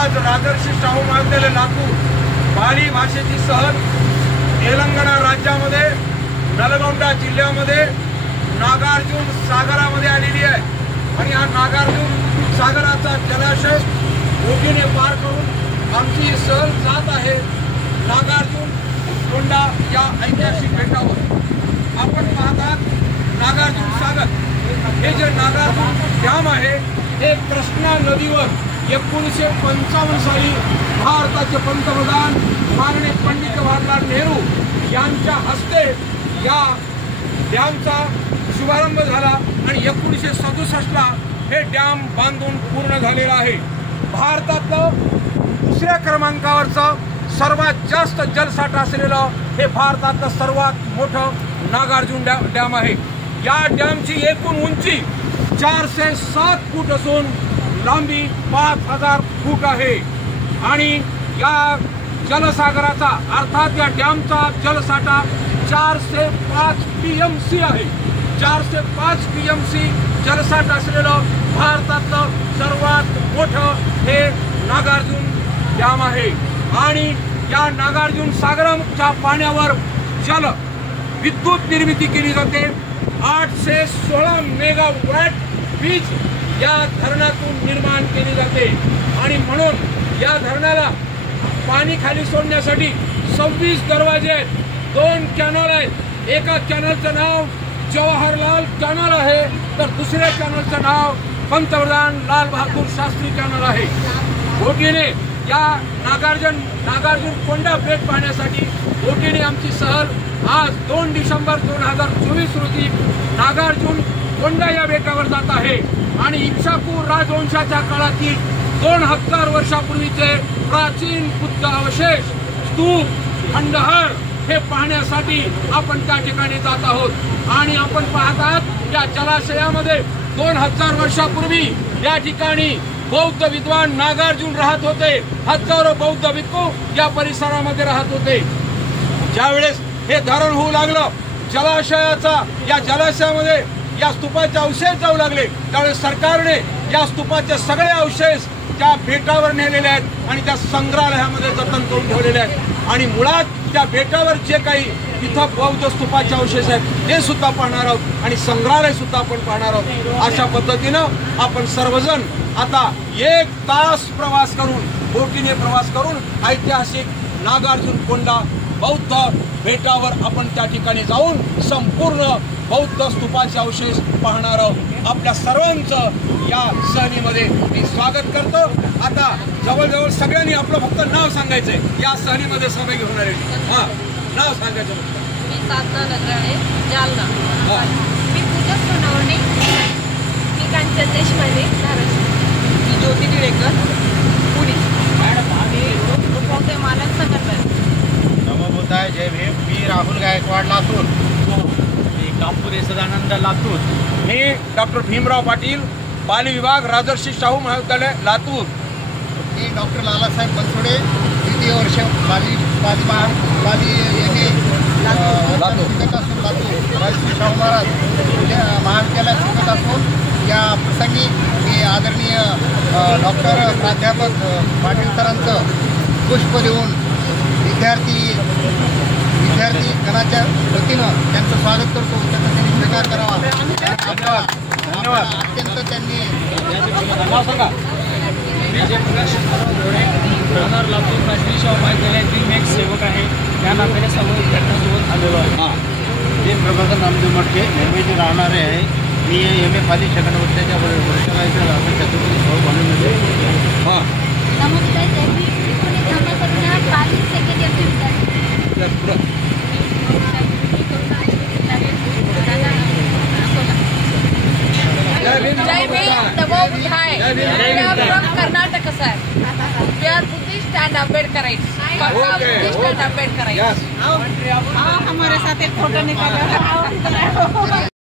आज राजर्षी शाहू महाविद्यालय लातूर पाली भाषेची सहल तेलंगणा राज्यामध्ये नलगोंडा जिल्ह्यामध्ये नागार्जुन सागरामध्ये आलेली आहे आणि हा नागार्जुन सागराचा जलाशय बोटीने पार करून आमची सहल जात आहे नागार्जुन कोंडा या ऐतिहासिक बेटावर। आपण पाहतात नागार्जुन सागर हे जे नागार्जुन डॅम आहे हे कृष्णा नदीवर 1955 साली भारताचे पंतप्रधान माननीय पंडित जवाहरलाल नेहरू यांच्या हस्ते या डॅमचा शुभारंभ झाला आणि 1967 ला हे डॅम बांधून पूर्ण झालेला आहे। भारतातलं दुसऱ्या क्रमांकावरचं सर्वात जास्त जलसाठा असलेलं हे भारतातलं सर्वात मोठं नागार्जुन डॅम आहे। या डॅमची एकूण उंची 407 फूट असून लांबी 5000 फूट आहे आणि या जलसागराचा अर्थात या डॅमचा जलसाठा 405 टीएमसी आहे। 405 टीएमसी जलसाठा असलेलं भारतातलं सर्वात मोठं हे नागार्जुन डॅम आहे आणि या नागार्जुन सागराच्या पाण्यावर जल विद्युत निर्मिती केली जाते। 816 मेगावॅट वीज या धरणातून निर्माण केली जाते आणि म्हणून या धरणाला पाणी खाली सोडण्यासाठी 26 दरवाजे आहेत, 2 कॅनल आहेत। एका कॅनलचं नाव जवाहरलाल कॅनल आहे तर दुसऱ्या कॅनलचं नाव पंतप्रधान लाल बहादूर शास्त्री कॅनल आहे। बोटीने या नागार्जुन कोंडा बेट पाहण्यासाठी बोटीने आमची सहल आज 2 डिसेंबर 2024 रोजी नागार्जुन कोंडा या बेटावर जात आहे आणि इक्ष्वाकू राजवंशाच्या काळातील 2000 वर्षापूर्वीचे प्राचीन बुद्ध अवशेष स्तूप खंडहर हे पाहण्यासाठी आपण त्या ठिकाणी जात आहोत आणि आपण पाहतात या जलाशयामध्ये 2000 वर्षापूर्वी या ठिकाणी बौद्ध विद्वान नागार्जुन राहत होते। हजारो बौद्ध भिक्खू या परिसरामध्ये राहत होते। ज्यावेळेस हे धरण होऊ लागलं या जलाशयामध्ये या स्तूपाचे अवशेष जाऊ लागले त्यावेळेस सरकारने या स्तूपाचे सगळे अवशेष त्या बेटावर नेलेले आहेत आणि त्या संग्रहालयामध्ये जतन करून ठेवलेले आहेत आणि मुळात त्या बेटावर जे काही इथं बौद्ध स्तूपाचे अवशेष आहेत ते सुद्धा पाहणार आहोत आणि संग्रहालय सुद्धा आपण पाहणार आहोत। अशा पद्धतीनं आपण सर्वजण आता 1 तास प्रवास करून बोटीने प्रवास करून ऐतिहासिक नागार्जुन कोंडा बौद्ध बेटावर आपण त्या ठिकाणी जाऊन संपूर्ण बौद्ध स्तूपाचे अवशेष पाहणार आहोत। आपल्या सर्वांचं या सहलीमध्ये मी स्वागत करतो। आता जवळजवळ सगळ्यांनी आपलं फक्त नाव सांगायचंय या सहलीमध्ये सहभागी होणार आहे। नाव सांगायचं मी साधना नगराळे जालना। मी पूजा सोनवणे, मी कांचन देशपांडे धाराशिव, मी ज्योती टिळेकर पुणे, मानस संगमनेर। नमोबुद्धाय, जय भीम। मी राहुल गायकवाड लातूर, मी कांपुरे सदानंद लातूर, मी डॉक्टर भीमराव पाटील पाली विभाग राजर्षी शाहू महाविद्यालय लातूर, मी डॉक्टर लालासाहेब बनसोडे द्वितीय वर्ष पाली लातूर राजर्षी शाहू महाराज महाविद्यालयात शिकत असून या प्रसंगी मी आदरणीय डॉक्टर प्राध्यापक पाटील सरांचं पुष्प देऊन विद्यार्थी गणाच्या वतीनं त्यांचं स्वागत करतो। त्यांचा त्यांनी स्वीकार करावा। धन्यवाद। अत्यंत त्यांनी राहणार लातूर राजर्षी शाहू महाविद्यालयातील मी एक सेवक आहे। त्या नात्याने सर्व विद्यार्थ्यांसोबत आलेलो आहे। मी प्रभाकर नामदेव मटके निर्मिती राहणारे आहे। मी MA पाली सेकंड वर्षाच्या वर्षाला छत्रपती शाहू कॉलेजमध्ये जय भीम, नमो बुद्धाय। We are from Karnataka, sir. We are Buddhist and Ambedkarites. Buddhist and Ambedkarites. Yes. हमारे साथ एक फोटो निकालो।